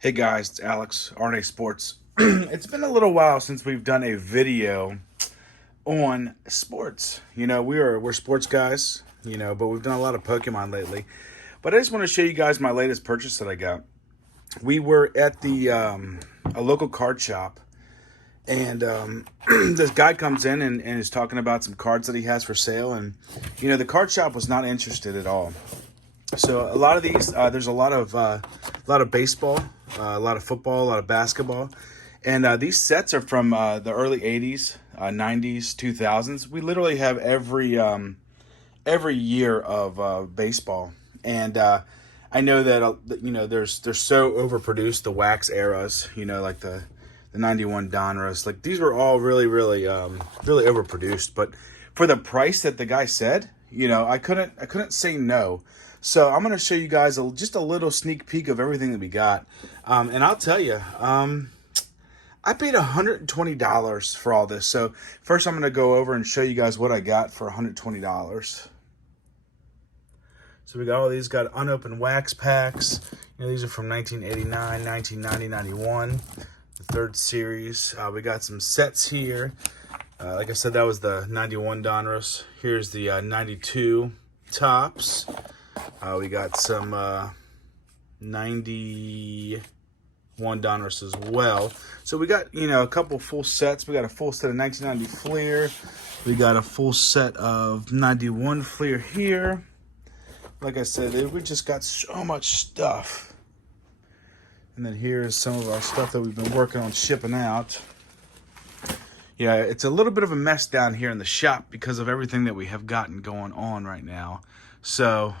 Hey guys, it's Alex, RNA Sports. It's been a little while since we've done a video on sports. We're sports guys, but we've done a lot of Pokemon lately. But I just want to show you guys my latest purchase that I got. We were at the a local card shop, and this guy comes in and is talking about some cards that he has for sale, and the card shop was not interested at all. So a lot of these, there's a lot of baseball, a lot of football, a lot of basketball, and these sets are from the early '80s, '90s, 2000s. We literally have every year of baseball, and I know that they're so overproduced, the wax eras, like the '91 Donruss, like these were all really overproduced. But for the price that the guy said, I couldn't say no. So I'm going to show you guys just a little sneak peek of everything that we got. And I'll tell you, I paid $120 for all this. So first I'm going to go over and show you guys what I got for $120. So we got all these, got unopened wax packs. These are from 1989, 1990, 91, the third series. We got some sets here. Like I said, that was the 91 Donruss. Here's the 92 Topps. We got some 91 Donruss as well. So we got, a couple full sets. We got a full set of 1990 Fleer. We got a full set of 91 Fleer here. Like I said, we just got so much stuff. And then here's some of our stuff that we've been working on shipping out. Yeah, it's a little bit of a mess down here in the shop because of everything that we have gotten going on right now. So,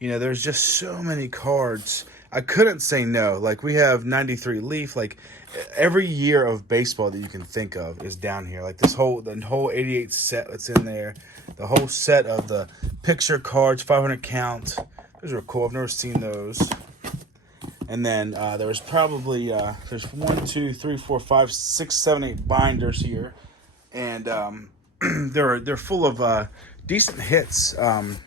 there's just so many cards. I couldn't say no. Like, we have 93 Leaf. Like, every year of baseball that you can think of is down here. Like, the whole 88 set that's in there. The whole set of the picture cards, 500 count. Those are cool. I've never seen those. And then there was probably, there's 1, 2, 3, 4, 5, 6, 7, 8 binders here. And they're full of decent hits. I've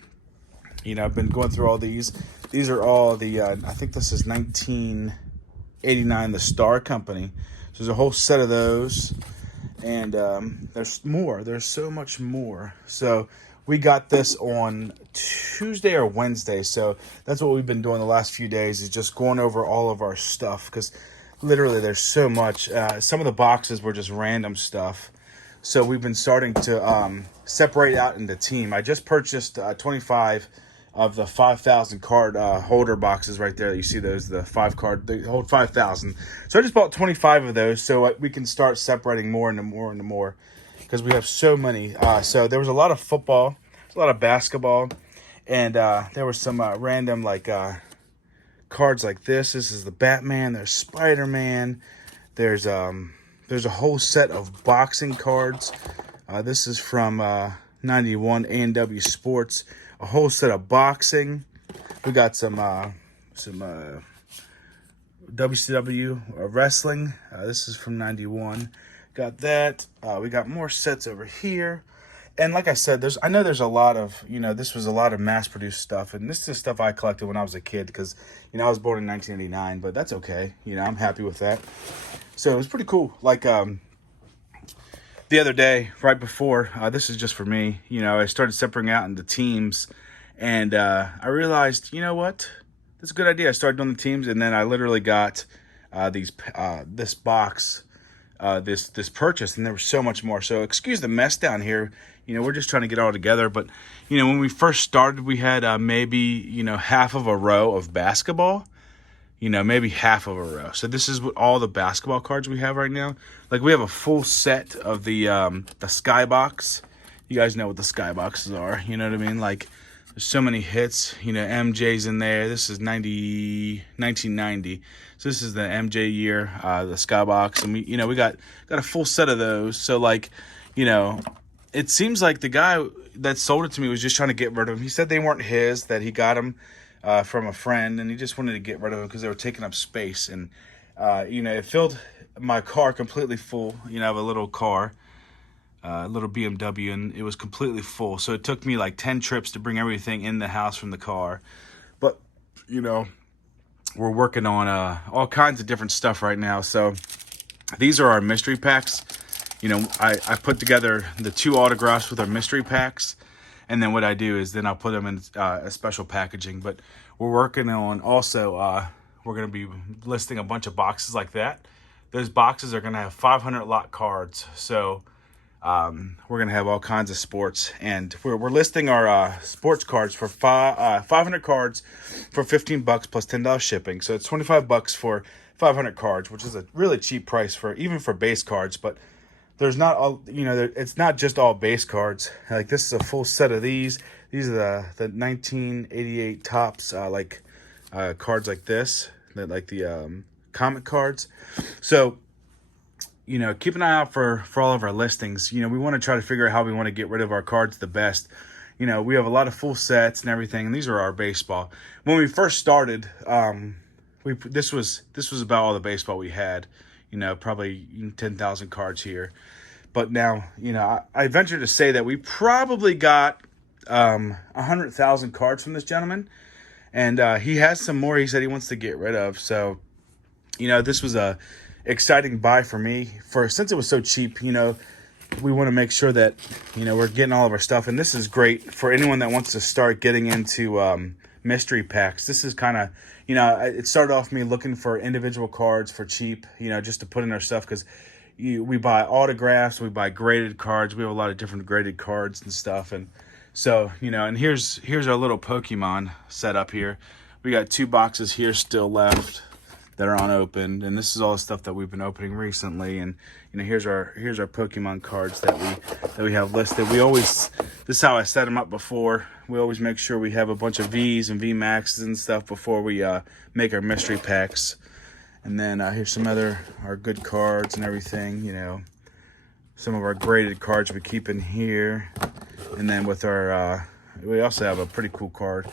been going through all these. These are all the, I think this is 1989, the Star Company. So there's a whole set of those. And there's more. There's so much more. So we got this on Tuesday or Wednesday. So that's what we've been doing the last few days, is just going over all of our stuff. Because literally there's so much. Some of the boxes were just random stuff. So we've been starting to separate out into team. I just purchased 25 of the 5,000 card holder boxes right there. You see those, the 5 card, they hold 5,000. So I just bought 25 of those so we can start separating more and more and more, because we have so many. So there was a lot of football, a lot of basketball, and there were some random cards like this. This is the Batman. There's Spider-Man. There's a whole set of boxing cards. This is from 91 A&W Sports. A whole set of boxing. We got some WCW wrestling. This is from 91. Got that. We got more sets over here. And like I said, I know there's a lot of, this was a lot of mass-produced stuff. And this is stuff I collected when I was a kid because, I was born in 1989. But that's okay. I'm happy with that. So it was pretty cool. Like, the other day, right before, this is just for me, I started separating out into teams, and I realized, you know what, that's a good idea. I started doing the teams, and then I literally got this box, this purchase, and there was so much more. So excuse the mess down here. We're just trying to get it all together. But, when we first started, we had maybe, half of a row of basketball. Maybe half of a row. So this is what all the basketball cards we have right now. Like, we have a full set of the skybox. You guys know what the skyboxes are. You know what I mean? Like, there's so many hits. MJ's in there. This is 1990. So this is the MJ year, the skybox. And we got a full set of those. So, it seems like the guy that sold it to me was just trying to get rid of them. He said they weren't his, that he got them from a friend, and he just wanted to get rid of them because they were taking up space. And it filled my car completely full. I have a little car, a little BMW, and it was completely full. So it took me like 10 trips to bring everything in the house from the car. But we're working on all kinds of different stuff right now. So these are our mystery packs. You know, I put together the 2 autographs with our mystery packs. And then what I do is then I'll put them in a special packaging. But we're working on also, we're going to be listing a bunch of boxes like that. Those boxes are going to have 500 lot cards. So we're going to have all kinds of sports. And we're listing our sports cards for 500 cards for $15 plus $10 shipping. So it's $25 for 500 cards, which is a really cheap price for even for base cards. But there's not all, you know, it's not just all base cards. Like this is a full set of these. These are the 1988 tops, cards like this, that like the comic cards. So, you know, keep an eye out for all of our listings. You know, we want to try to figure out how we want to get rid of our cards the best. You know, we have a lot of full sets and everything, and these are our baseball. When we first started, this was about all the baseball we had. You know, probably 10,000 cards here. But now, you know, I venture to say that we probably got 100,000 cards from this gentleman. And he has some more he said he wants to get rid of. So, you know, this was a exciting buy for me. Since it was so cheap, you know, we want to make sure that, you know, we're getting all of our stuff. And this is great for anyone that wants to start getting into mystery packs. This is kind of, you know, it started off me looking for individual cards for cheap, you know, just to put in our stuff, because we buy autographs, we buy graded cards. We have a lot of different graded cards and stuff. And so, you know, and here's our little Pokemon setup here. We got 2 boxes here still left that are unopened, and this is all the stuff that we've been opening recently. And you know, here's our Pokemon cards that we have listed. This is how I set them up before. We always make sure we have a bunch of V's and V Maxes and stuff before we make our mystery packs. And then here's some other our good cards and everything. You know, some of our graded cards we keep in here. And then with our we also have a pretty cool card.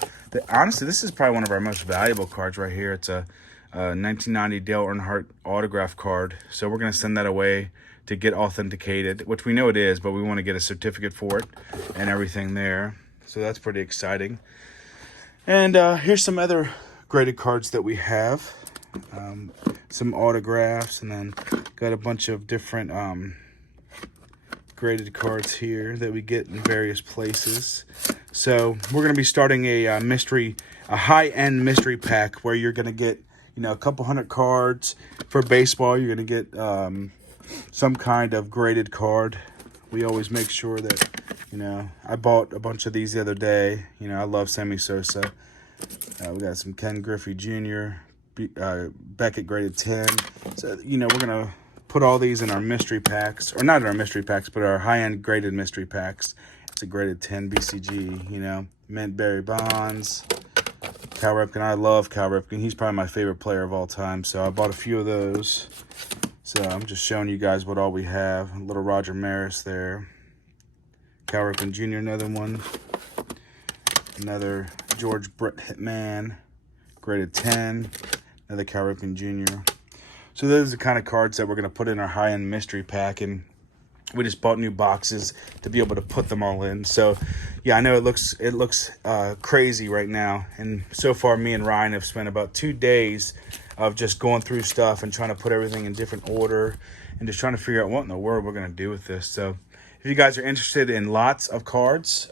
Honestly, this is probably one of our most valuable cards right here. It's a 1990 Dale Earnhardt autograph card. So we're going to send that away to get authenticated, which we know it is, but we want to get a certificate for it and everything there. So that's pretty exciting. And here's some other graded cards that we have. Some autographs, and then got a bunch of different graded cards here that we get in various places. So we're going to be starting a high-end mystery pack where you're going to get, you know, a couple hundred cards. For baseball, you're going to get some kind of graded card. We always make sure that, you know, I bought a bunch of these the other day. You know, I love Sammy Sosa. We got some Ken Griffey Jr., Beckett graded 10. So, you know, we're going to put all these in our mystery packs, or not in our mystery packs, but our high-end graded mystery packs. It's a graded 10 BCG, you know, Mint Barry Bonds, Cal Ripken. I love Cal Ripken. He's probably my favorite player of all time, so I bought a few of those. So I'm just showing you guys what all we have. A little Roger Maris there. Cal Ripken Jr., another one. Another George Brett Hitman, graded 10. Another Cal Ripken Jr. So those are the kind of cards that we're going to put in our high-end mystery pack, and we just bought new boxes to be able to put them all in. So, yeah, I know it looks crazy right now, and so far me and Ryan have spent about 2 days of just going through stuff and trying to put everything in different order and just trying to figure out what in the world we're going to do with this. So if you guys are interested in lots of cards,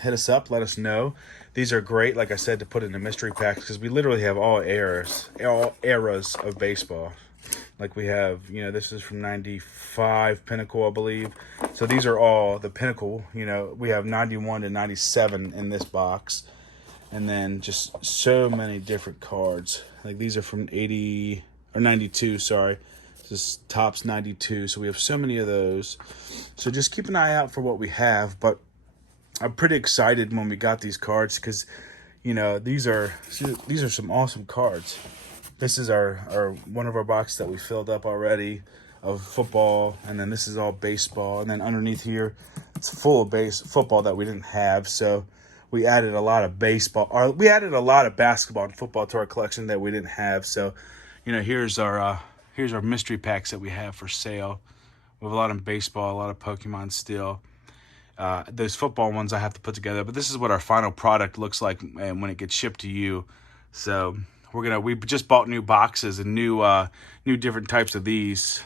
hit us up, let us know. These are great, like I said, to put in the mystery packs, because we literally have all eras of baseball. Like we have, you know, this is from 95 Pinnacle, I believe. So these are all the Pinnacle, you know, we have 91 to 97 in this box. And then just so many different cards. Like these are from 80 or 92, sorry. This is Topps 92. So we have so many of those. So just keep an eye out for what we have. But I'm pretty excited when we got these cards, because, you know, these are some awesome cards. This is our one of our boxes that we filled up already of football, and then this is all baseball, and then underneath here it's full of football that we didn't have. So we added a lot of basketball and football to our collection that we didn't have. So, you know, here's our mystery packs that we have for sale. We have a lot of baseball, a lot of Pokemon still. Those football ones I have to put together, but this is what our final product looks like when it gets shipped to you. So we just bought new boxes and new different types of these,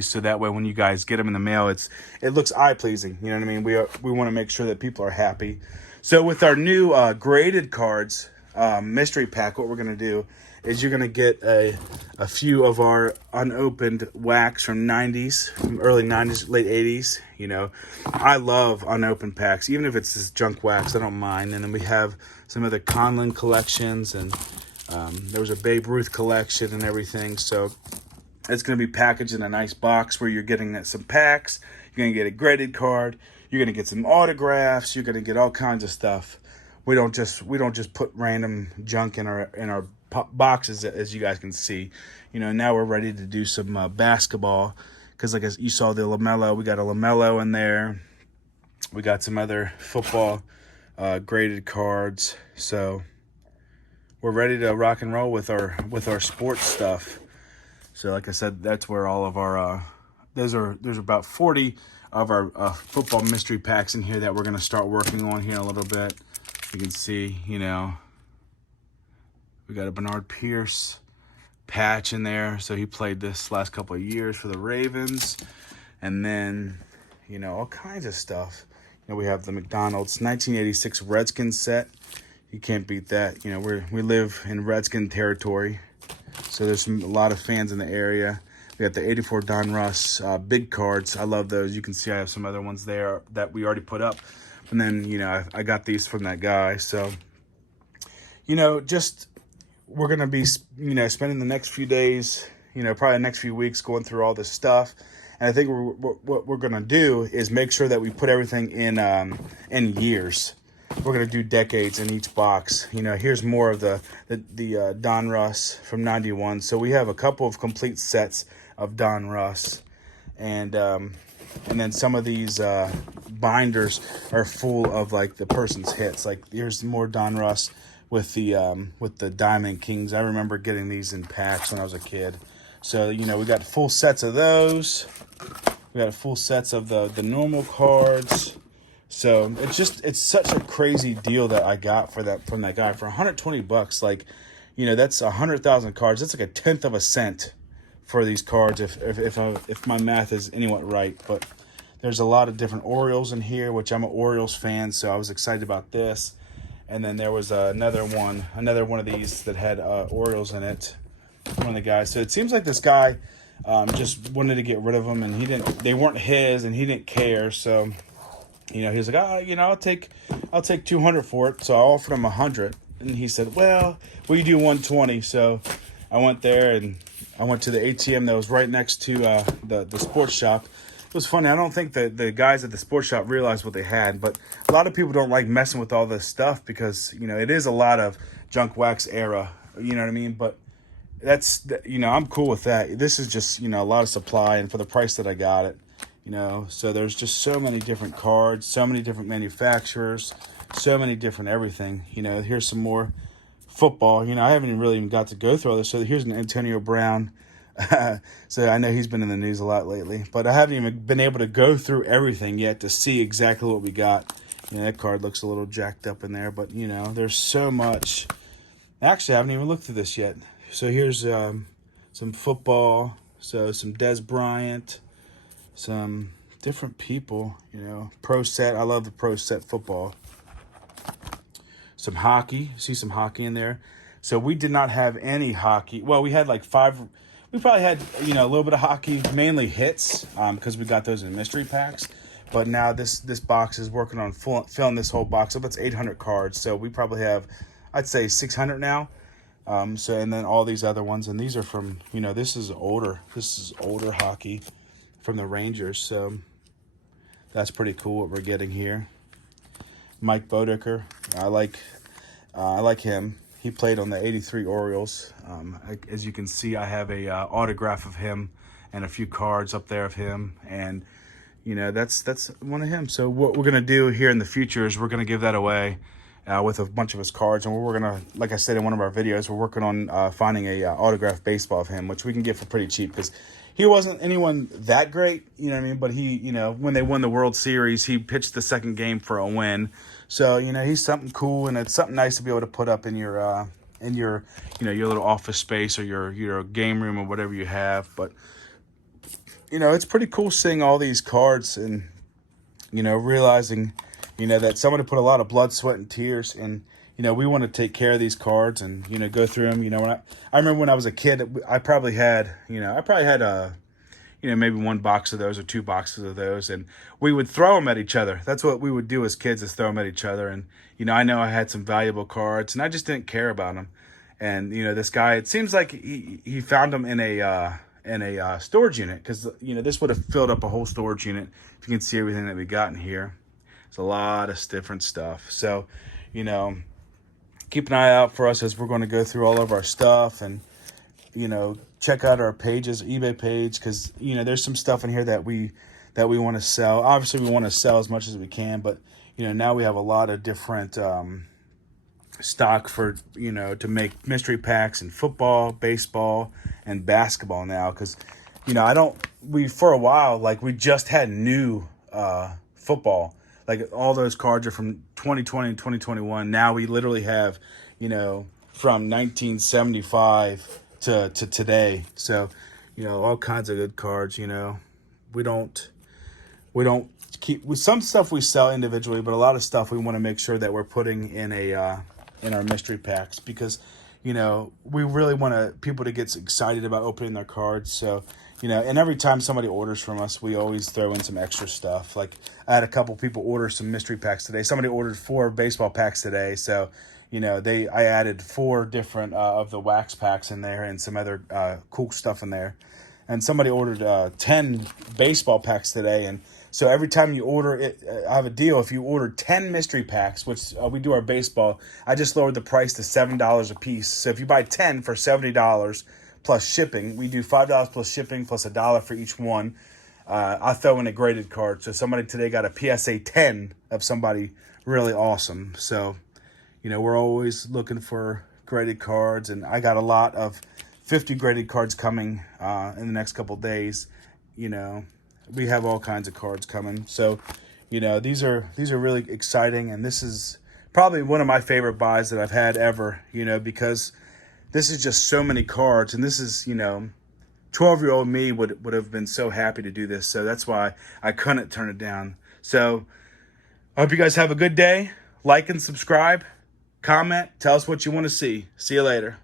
so that way when you guys get them in the mail, it looks eye pleasing. You know what I mean? We want to make sure that people are happy. So with our new graded cards mystery pack, what we're gonna do is you're gonna get a few of our unopened wax from early 90s, late 80s. You know, I love unopened packs, even if it's this junk wax, I don't mind. And then we have some other Conlon collections, and there was a Babe Ruth collection and everything. So it's going to be packaged in a nice box where you're getting some packs. You're going to get a graded card. You're going to get some autographs. You're going to get all kinds of stuff. We don't just put random junk in our boxes, as you guys can see. You know, now we're ready to do some basketball, because like you saw the LaMelo, we got a LaMelo in there. We got some other football graded cards. So we're ready to rock and roll with our sports stuff. So like I said, that's where all of our there's about 40 of our football mystery packs in here that we're going to start working on here in a little bit. You can see, you know, we got a Bernard Pierce patch in there. So he played this last couple of years for the Ravens. And then, you know, all kinds of stuff. You know, we have the McDonald's 1986 Redskins set. You can't beat that. You know, we live in Redskin territory, so there's a lot of fans in the area. We got the 84 Don Russ big cards. I love those. You can see I have some other ones there that we already put up. And then, you know, I got these from that guy. So, you know, just we're going to be, you know, spending the next few days, you know, probably the next few weeks going through all this stuff. And I think what we're going to do is make sure that we put everything in years. We're going to do decades in each box. You know, here's more of the Don Russ from 91. So we have a couple of complete sets of Don Russ. And then some of these binders are full of like the person's hits. Like here's more Don Russ with the Diamond Kings. I remember getting these in packs when I was a kid. So, you know, we got full sets of those. We got full sets of the normal cards. So it's such a crazy deal that I got from that guy for $120. Like, you know, that's 100,000 cards. That's like a tenth of a cent for these cards, if my math is anywhat right. But there's a lot of different Orioles in here, which I'm an Orioles fan, so I was excited about this. And then there was another one of these that had Orioles in it. One of the guys. So it seems like this guy just wanted to get rid of them, and they weren't his, and he didn't care. So, you know, he was like, you know, I'll take 200 for it. So I offered him 100, and he said, well, you do 120. So I went there, and I went to the ATM that was right next to the sports shop. It was funny. I don't think that the guys at the sports shop realized what they had, but a lot of people don't like messing with all this stuff because, you know, it is a lot of junk wax era. You know what I mean? But you know, I'm cool with that. This is just, you know, a lot of supply, and for the price that I got it, you know, so there's just so many different cards, so many different manufacturers, so many different everything. You know, here's some more football. You know, I haven't even got to go through all this. So here's an Antonio Brown. So I know he's been in the news a lot lately, but I haven't even been able to go through everything yet to see exactly what we got. You know, that card looks a little jacked up in there, but, you know, there's so much. Actually, I haven't even looked through this yet. So here's some football, so some Des Bryant, some different people, you know, pro set. I love the pro set football. Some hockey, see some hockey in there. So we did not have any hockey. Well, we had like 5, we probably had, you know, a little bit of hockey, mainly hits, because we got those in mystery packs. But now this box is working on filling this whole box up. It's 800 cards, so we probably have, I'd say 600 now. So, and then all these other ones, and these are from, you know, this is older hockey from the Rangers. So that's pretty cool what we're getting here. Mike Boduker, I like him. He played on the 83 Orioles. As you can see, I have a autograph of him and a few cards up there of him, and you know, that's one of him. So what we're gonna do here in the future is we're gonna give that away with a bunch of his cards, and we're gonna, like I said in one of our videos, we're working on finding a autographed baseball of him, which we can get for pretty cheap because he wasn't anyone that great, you know what I mean? But he, you know, when they won the World Series, he pitched the second game for a win. So, you know, he's something cool, and it's something nice to be able to put up in your in your, your little office space or your game room or whatever you have. But, it's pretty cool seeing all these cards and, realizing, that somebody put a lot of blood, sweat, and tears, and, we want to take care of these cards and, go through them. When I remember when I was a kid, I probably had maybe one box of those or two boxes of those, and we would throw them at each other. That's what we would do as kids, is throw them at each other. And, I know I had some valuable cards, and I just didn't care about them. And, this guy, it seems like he found them in a storage unit, because, this would have filled up a whole storage unit if you can see everything that we got in here. It's a lot of different stuff. So, keep an eye out for us as we're going to go through all of our stuff, and, check out our pages, eBay page, because, there's some stuff in here that we want to sell. Obviously, we want to sell as much as we can, but, now we have a lot of different stock for, to make mystery packs in football, baseball, and basketball now, because, for a while, like, we just had new football. Like, all those cards are from 2020 and 2021. Now we literally have, from 1975 to today. So, all kinds of good cards. We don't keep, with some stuff we sell individually, but a lot of stuff we want to make sure that we're putting in in our mystery packs, because, we really want people to get excited about opening their cards. So, and every time somebody orders from us, we always throw in some extra stuff. Like, I had a couple people order some mystery packs today. Somebody ordered 4 baseball packs today. So, I added 4 different of the wax packs in there and some other cool stuff in there. And somebody ordered 10 baseball packs today. And so every time you order it, I have a deal. If you order 10 mystery packs, which we do our baseball, I just lowered the price to $7 a piece. So if you buy 10 for $70 plus shipping, we do $5 plus shipping plus $1 for each one. I throw in a graded card. So somebody today got a PSA 10 of somebody really awesome. So, we're always looking for graded cards, and I got a lot of 50 graded cards coming in the next couple days. We have all kinds of cards coming. So, these are really exciting, and this is probably one of my favorite buys that I've had ever, because this is just so many cards, and this is, 12-year-old me would have been so happy to do this. So that's why I couldn't turn it down. So I hope you guys have a good day. Like and subscribe, comment, tell us what you want to see. See you later.